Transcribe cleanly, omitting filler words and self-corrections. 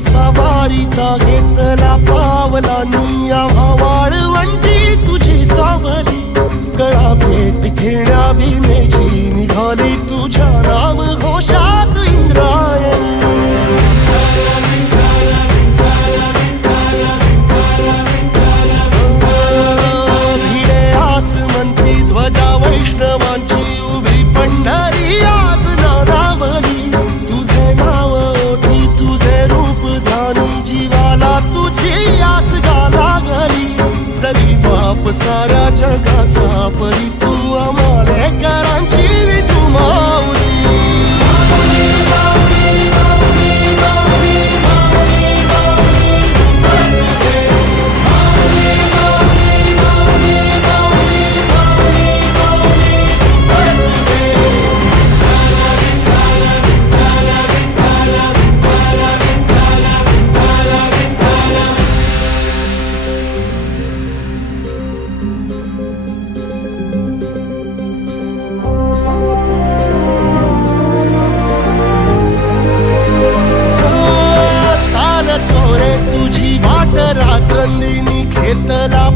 सवारीचा घेतला पावलांनी आम्हा वाळवंटी तुझी सावली गळा भेट घेण्या भीमेची निघाली तुझ्या नाम घोषात इंद्रायणी भिडे आसमंती ध्वजा वैष्णवांची उभी पंढरी आज नानावली तुझे नाव ओठी तुझे रूप ध्यानी जीवाला तुझी आस गाला गली जरी बाप साऱ्या जगाचा परी तू आमालेकरांची विठू माऊली रात्रंदिनी घेतला